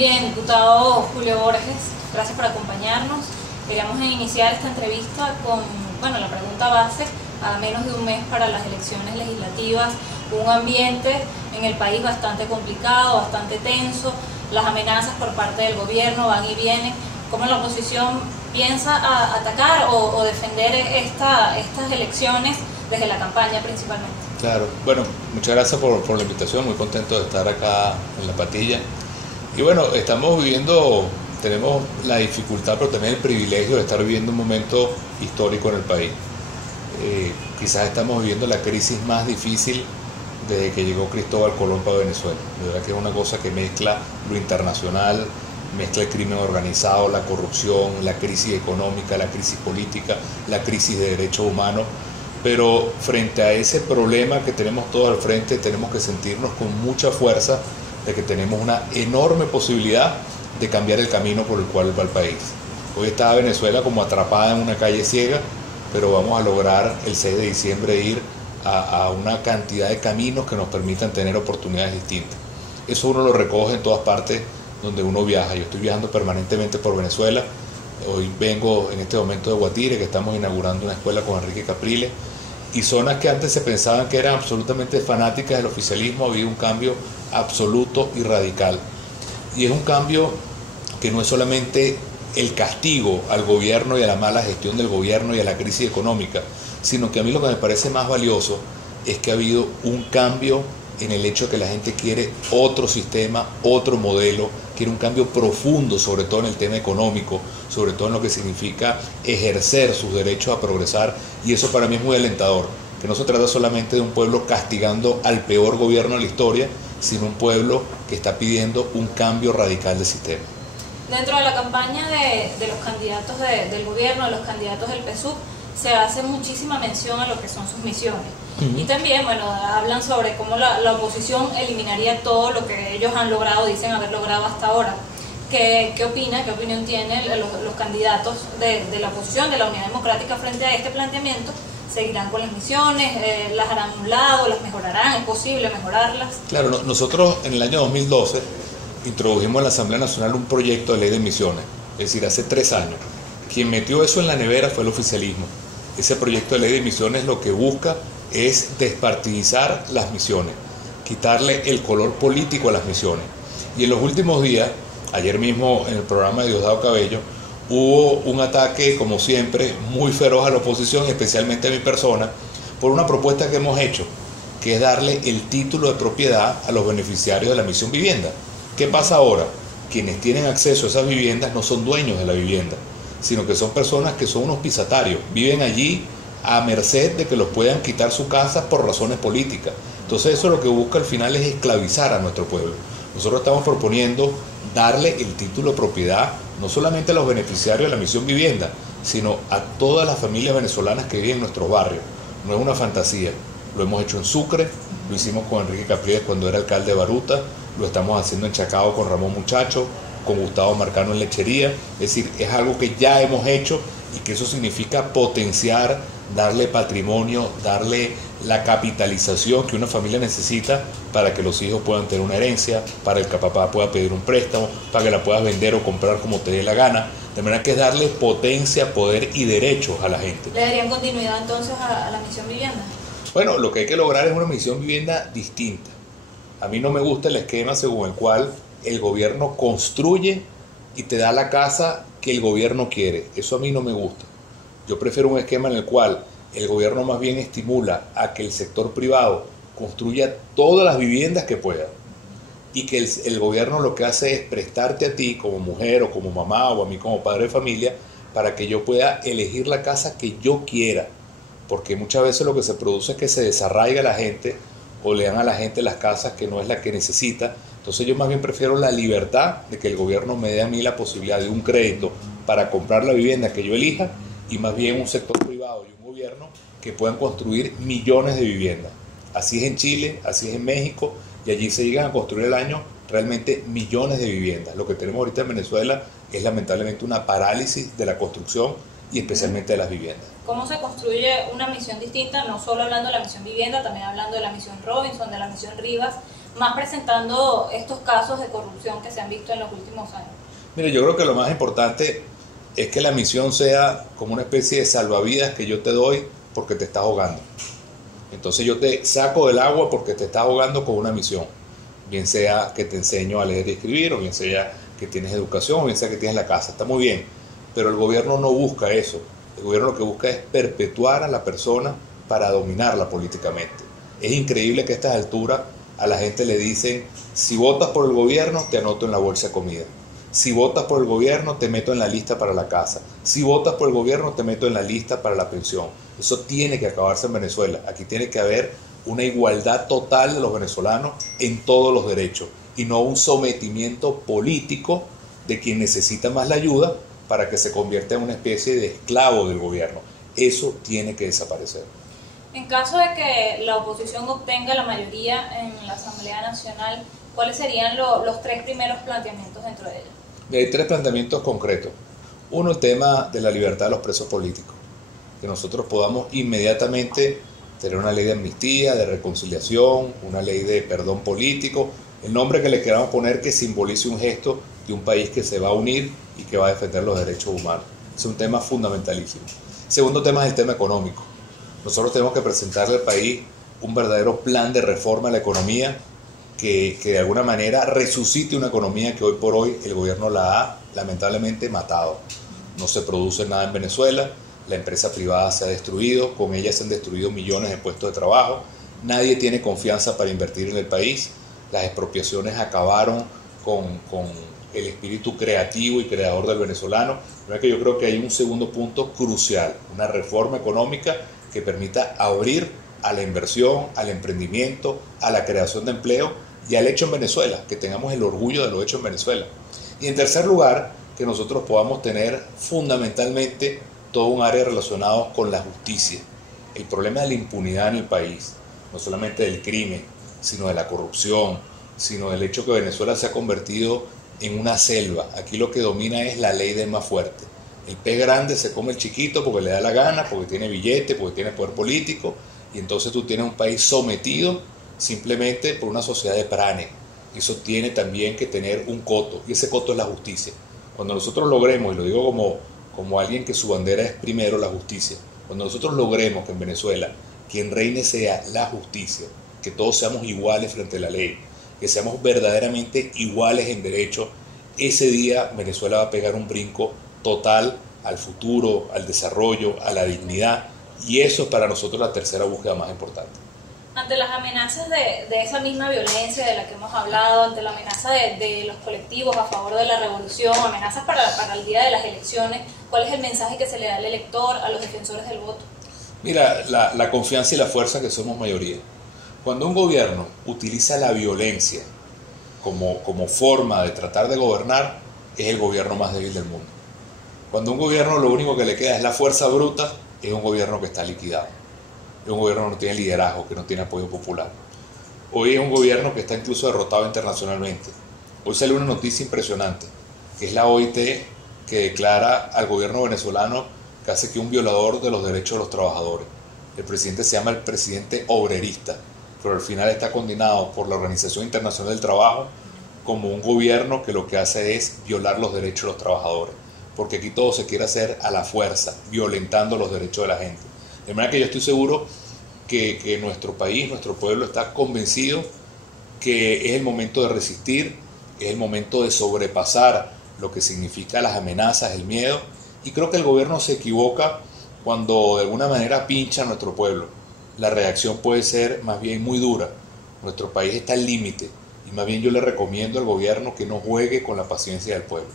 Bien, diputado Julio Borges, gracias por acompañarnos. Queríamos iniciar esta entrevista con la pregunta base, a menos de un mes para las elecciones legislativas, un ambiente en el país bastante complicado, bastante tenso, las amenazas por parte del gobierno van y vienen. ¿Cómo la oposición piensa atacar o defender estas elecciones desde la campaña principalmente? Claro, bueno, muchas gracias por la invitación, muy contento de estar acá en La Patilla. Y bueno, tenemos la dificultad, pero también el privilegio de estar viviendo un momento histórico en el país. Quizás estamos viviendo la crisis más difícil desde que llegó Cristóbal Colón para Venezuela. De verdad que es una cosa que mezcla lo internacional, mezcla el crimen organizado, la corrupción, la crisis económica, la crisis política, la crisis de derechos humanos. Pero frente a ese problema que tenemos todos al frente, tenemos que sentirnos con mucha fuerza de que tenemos una enorme posibilidad de cambiar el camino por el cual va el país. Hoy está Venezuela como atrapada en una calle ciega, pero vamos a lograr el 6 de diciembre ir a una cantidad de caminos que nos permitan tener oportunidades distintas. Eso uno lo recoge en todas partes donde uno viaja. Yo estoy viajando permanentemente por Venezuela. Hoy vengo en este momento de Guatire, que estamos inaugurando una escuela con Enrique Capriles, y zonas que antes se pensaban que eran absolutamente fanáticas del oficialismo. Ha habido un cambio absoluto y radical, y es un cambio que no es solamente el castigo al gobierno y a la mala gestión del gobierno y a la crisis económica, sino que a mí lo que me parece más valioso es que ha habido un cambio en el hecho de que la gente quiere otro sistema, otro modelo, quiere un cambio profundo, sobre todo en el tema económico, sobre todo en lo que significa ejercer sus derechos a progresar, y eso para mí es muy alentador, que no se trata solamente de un pueblo castigando al peor gobierno de la historia, sino un pueblo que está pidiendo un cambio radical del sistema. Dentro de la campaña de los candidatos del gobierno, de los candidatos del PSUV, se hace muchísima mención a lo que son sus misiones. Y también, hablan sobre cómo la oposición eliminaría todo lo que ellos han logrado, dicen haber logrado hasta ahora. ¿Qué opinión tienen los candidatos de la oposición, de la Unidad Democrática, frente a este planteamiento? ¿Seguirán con las misiones? ¿Las harán a un lado? ¿Las mejorarán? ¿Es posible mejorarlas? Claro, nosotros en el año 2012 introdujimos en la Asamblea Nacional un proyecto de ley de misiones, es decir, hace 3 años. Quien metió eso en la nevera fue el oficialismo. Ese proyecto de ley de misiones lo que busca es despartidizar las misiones, quitarle el color político a las misiones. Y en los últimos días, ayer mismo en el programa de Diosdado Cabello, hubo un ataque, como siempre, muy feroz a la oposición, especialmente a mi persona, por una propuesta que hemos hecho, que es darle el título de propiedad a los beneficiarios de la misión vivienda. ¿Qué pasa ahora? Quienes tienen acceso a esas viviendas no son dueños de la vivienda, sino que son personas que son unos pisatarios, viven allí a merced de que los puedan quitar su casa por razones políticas. Entonces eso lo que busca al final es esclavizar a nuestro pueblo. Nosotros estamos proponiendo darle el título de propiedad no solamente a los beneficiarios de la misión vivienda, sino a todas las familias venezolanas que viven en nuestros barrios. No es una fantasía, lo hemos hecho en Sucre, lo hicimos con Enrique Capriles cuando era alcalde de Baruta, lo estamos haciendo en Chacao con Ramón Muchacho, con Gustavo Marcano en Lechería. Es decir, es algo que ya hemos hecho y que eso significa potenciar, darle patrimonio, darle la capitalización que una familia necesita para que los hijos puedan tener una herencia, para que el papá pueda pedir un préstamo, para que la puedas vender o comprar como te dé la gana. De manera que es darle potencia, poder y derechos a la gente. ¿Le darían continuidad entonces a la misión vivienda? Bueno, lo que hay que lograr es una misión vivienda distinta. A mí no me gusta el esquema según el cual el gobierno construye y te da la casa que el gobierno quiere. Eso a mí no me gusta. Yo prefiero un esquema en el cual el gobierno más bien estimula a que el sector privado construya todas las viviendas que pueda, y que el gobierno lo que hace es prestarte a ti como mujer o como mamá o a mí como padre de familia para que yo pueda elegir la casa que yo quiera, porque muchas veces lo que se produce es que se desarraiga la gente o le dan a la gente las casas que no es la que necesita. Entonces yo más bien prefiero la libertad de que el gobierno me dé a mí la posibilidad de un crédito para comprar la vivienda que yo elija, y más bien un sector privado y un gobierno que puedan construir millones de viviendas. Así es en Chile, así es en México, y allí se llegan a construir al año realmente millones de viviendas. Lo que tenemos ahorita en Venezuela es lamentablemente una parálisis de la construcción y especialmente de las viviendas. ¿Cómo se construye una misión distinta? No solo hablando de la misión vivienda, también hablando de la misión Robinson, de la misión Rivas, más presentando estos casos de corrupción que se han visto en los últimos años? Mire, yo creo que lo más importante es que la misión sea como una especie de salvavidas que yo te doy porque te estás ahogando. Entonces yo te saco del agua porque te estás ahogando con una misión. Bien sea que te enseño a leer y escribir, o bien sea que tienes educación, o bien sea que tienes la casa. Está muy bien, pero el gobierno no busca eso. El gobierno lo que busca es perpetuar a la persona para dominarla políticamente. Es increíble que a estas alturas a la gente le dicen: si votas por el gobierno te anoto en la bolsa de comida, si votas por el gobierno te meto en la lista para la casa, si votas por el gobierno te meto en la lista para la pensión. Eso tiene que acabarse en Venezuela. Aquí tiene que haber una igualdad total de los venezolanos en todos los derechos y no un sometimiento político de quien necesita más la ayuda para que se convierta en una especie de esclavo del gobierno. Eso tiene que desaparecer. En caso de que la oposición obtenga la mayoría en la Asamblea Nacional, ¿cuáles serían los tres primeros planteamientos dentro de ella? Hay tres planteamientos concretos. Uno, el tema de la libertad de los presos políticos. Que nosotros podamos inmediatamente tener una ley de amnistía, de reconciliación, una ley de perdón político, el nombre que le queramos poner que simbolice un gesto de un país que se va a unir y que va a defender los derechos humanos. Es un tema fundamentalísimo. Segundo tema es el tema económico. Nosotros tenemos que presentarle al país un verdadero plan de reforma a la economía que de alguna manera resucite una economía que hoy por hoy el gobierno la ha lamentablemente matado. No se produce nada en Venezuela, la empresa privada se ha destruido, con ella se han destruido millones de puestos de trabajo, nadie tiene confianza para invertir en el país, las expropiaciones acabaron con el espíritu creativo y creador del venezolano. Que yo creo que hay un segundo punto crucial, una reforma económica que permita abrir a la inversión, al emprendimiento, a la creación de empleo y al hecho en Venezuela, que tengamos el orgullo de lo hecho en Venezuela. Y en tercer lugar, que nosotros podamos tener fundamentalmente todo un área relacionado con la justicia. El problema de la impunidad en el país, no solamente del crimen, sino de la corrupción, sino del hecho que Venezuela se ha convertido en una selva. Aquí lo que domina es la ley del más fuerte. El pez grande se come el chiquito porque le da la gana, porque tiene billete, porque tiene poder político, y entonces tú tienes un país sometido simplemente por una sociedad de pranes. Eso tiene también que tener un coto, y ese coto es la justicia. Cuando nosotros logremos, y lo digo como alguien que su bandera es primero la justicia, cuando nosotros logremos que en Venezuela quien reine sea la justicia, que todos seamos iguales frente a la ley, que seamos verdaderamente iguales en derecho, ese día Venezuela va a pegar un brinco total al futuro, al desarrollo, a la dignidad, y eso es para nosotros la tercera búsqueda más importante. Ante las amenazas de esa misma violencia de la que hemos hablado, ante la amenaza de los colectivos a favor de la revolución, amenazas para el día de las elecciones, ¿cuál es el mensaje que se le da al elector, a los defensores del voto? Mira, la confianza y la fuerza que somos mayoría. Cuando un gobierno utiliza la violencia como forma de tratar de gobernar, es el gobierno más débil del mundo. Cuando un gobierno lo único que le queda es la fuerza bruta, es un gobierno que está liquidado. Es un gobierno que no tiene liderazgo, que no tiene apoyo popular. Hoy es un gobierno que está incluso derrotado internacionalmente. Hoy sale una noticia impresionante, que es la OIT que declara al gobierno venezolano casi que un violador de los derechos de los trabajadores. El presidente se llama el presidente obrerista, pero al final está condenado por la Organización Internacional del Trabajo como un gobierno que lo que hace es violar los derechos de los trabajadores, porque aquí todo se quiere hacer a la fuerza, violentando los derechos de la gente. De manera que yo estoy seguro que nuestro país, nuestro pueblo está convencido que es el momento de resistir, es el momento de sobrepasar lo que significa las amenazas, el miedo, y creo que el gobierno se equivoca cuando de alguna manera pincha a nuestro pueblo. La reacción puede ser más bien muy dura. Nuestro país está al límite y más bien yo le recomiendo al gobierno que no juegue con la paciencia del pueblo.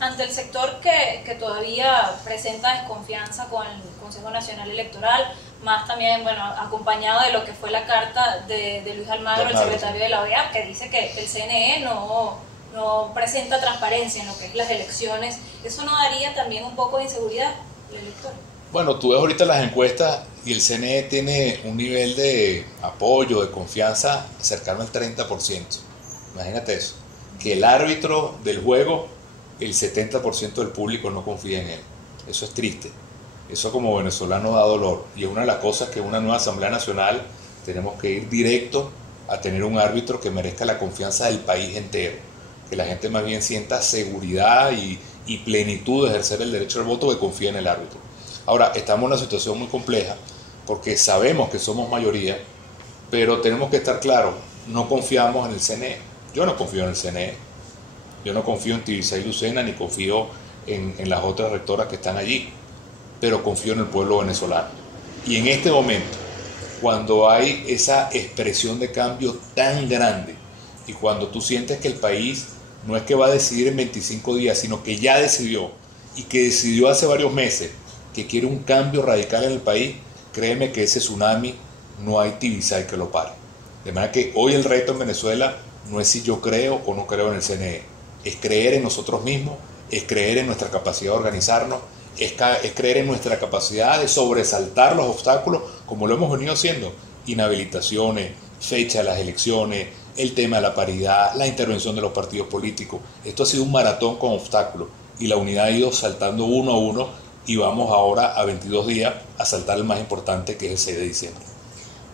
Ante el sector que todavía presenta desconfianza con el Consejo Nacional Electoral, más también, bueno, acompañado de lo que fue la carta de Luis Almagro, el secretario de la OEA, que dice que el CNE no presenta transparencia en lo que es las elecciones, ¿eso no daría también un poco de inseguridad al elector? Bueno, tú ves ahorita las encuestas y el CNE tiene un nivel de apoyo, de confianza cercano al 30%. Imagínate eso, que el árbitro del juego, el 70% del público no confía en él. Eso es triste. Eso como venezolano da dolor. Y es una de las cosas que en una nueva Asamblea Nacional tenemos que ir directo a tener un árbitro que merezca la confianza del país entero, que la gente más bien sienta seguridad y plenitud de ejercer el derecho al voto, que confía en el árbitro. Ahora, estamos en una situación muy compleja porque sabemos que somos mayoría, pero tenemos que estar claros, no confiamos en el CNE. Yo no confío en el CNE, yo no confío en Tibisay Lucena, ni confío en las otras rectoras que están allí, pero confío en el pueblo venezolano. Y en este momento, cuando hay esa expresión de cambio tan grande y cuando tú sientes que el país no es que va a decidir en 25 días, sino que ya decidió y que decidió hace varios meses que quiere un cambio radical en el país, créeme que ese tsunami no hay Tibisay que lo pare. De manera que hoy el reto en Venezuela no es si yo creo o no creo en el CNE, es creer en nosotros mismos, es creer en nuestra capacidad de organizarnos, es creer en nuestra capacidad de sobresaltar los obstáculos como lo hemos venido haciendo, inhabilitaciones, fecha de las elecciones, el tema de la paridad, la intervención de los partidos políticos. Esto ha sido un maratón con obstáculos y la unidad ha ido saltando uno a uno y vamos ahora a 22 días a saltar el más importante, que es el 6 de diciembre.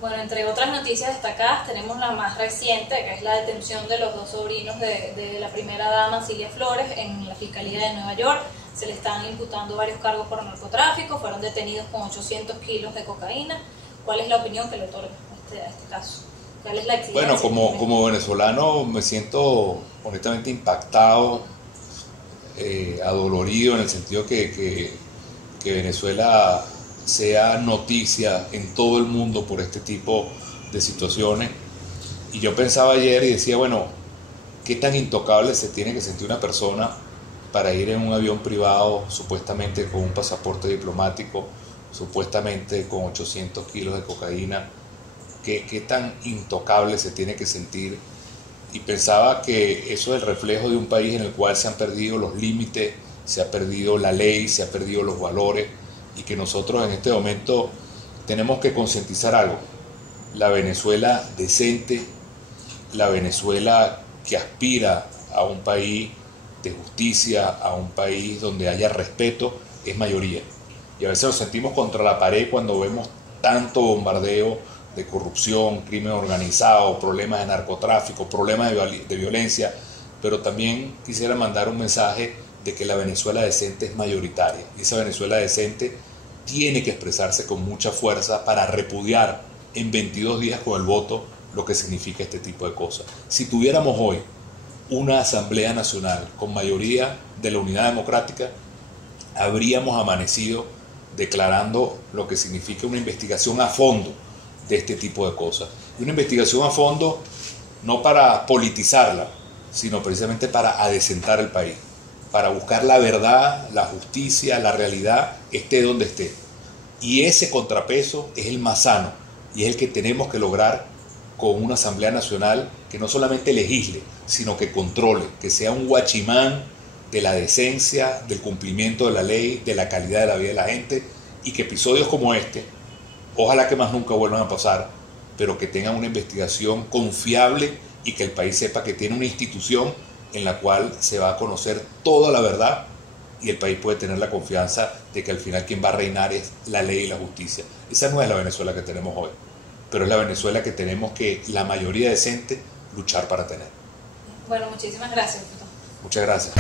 Bueno, entre otras noticias destacadas tenemos la más reciente, que es la detención de los dos sobrinos de la primera dama, Cilia Flores, en la Fiscalía de Nueva York. Se le están imputando varios cargos por narcotráfico, fueron detenidos con 800 kilos de cocaína. ¿Cuál es la opinión que le otorga a este caso? ¿Cuál es la exigencia? Bueno, como venezolano me siento honestamente impactado, adolorido, en el sentido que Venezuela sea noticia en todo el mundo por este tipo de situaciones. Y yo pensaba ayer y decía, bueno, ¿qué tan intocable se tiene que sentir una persona para ir en un avión privado, supuestamente con un pasaporte diplomático, supuestamente con 800 kilos de cocaína? ¿Qué tan intocable se tiene que sentir? Y pensaba que eso es el reflejo de un país en el cual se han perdido los límites, se ha perdido la ley, se ha perdido los valores, y que nosotros en este momento tenemos que concientizar algo. La Venezuela decente, la Venezuela que aspira a un país de justicia, a un país donde haya respeto, es mayoría. Y a veces nos sentimos contra la pared cuando vemos tanto bombardeo de corrupción, crimen organizado, problemas de narcotráfico, problemas de violencia, pero también quisiera mandar un mensaje de que la Venezuela decente es mayoritaria. Y esa Venezuela decente tiene que expresarse con mucha fuerza para repudiar en 22 días con el voto lo que significa este tipo de cosas. Si tuviéramos hoy una Asamblea Nacional con mayoría de la Unidad Democrática, habríamos amanecido declarando lo que significa una investigación a fondo de este tipo de cosas. Y una investigación a fondo no para politizarla, sino precisamente para adecentar el país, para buscar la verdad, la justicia, la realidad, esté donde esté. Y ese contrapeso es el más sano y es el que tenemos que lograr con una Asamblea Nacional que no solamente legisle, sino que controle, que sea un guachimán de la decencia, del cumplimiento de la ley, de la calidad de la vida de la gente, y que episodios como este, ojalá que más nunca vuelvan a pasar, pero que tengan una investigación confiable y que el país sepa que tiene una institución en la cual se va a conocer toda la verdad y el país puede tener la confianza de que al final quien va a reinar es la ley y la justicia. Esa no es la Venezuela que tenemos hoy, pero es la Venezuela que tenemos que la mayoría decente luchar para tener. Bueno, muchísimas gracias, doctor. Muchas gracias.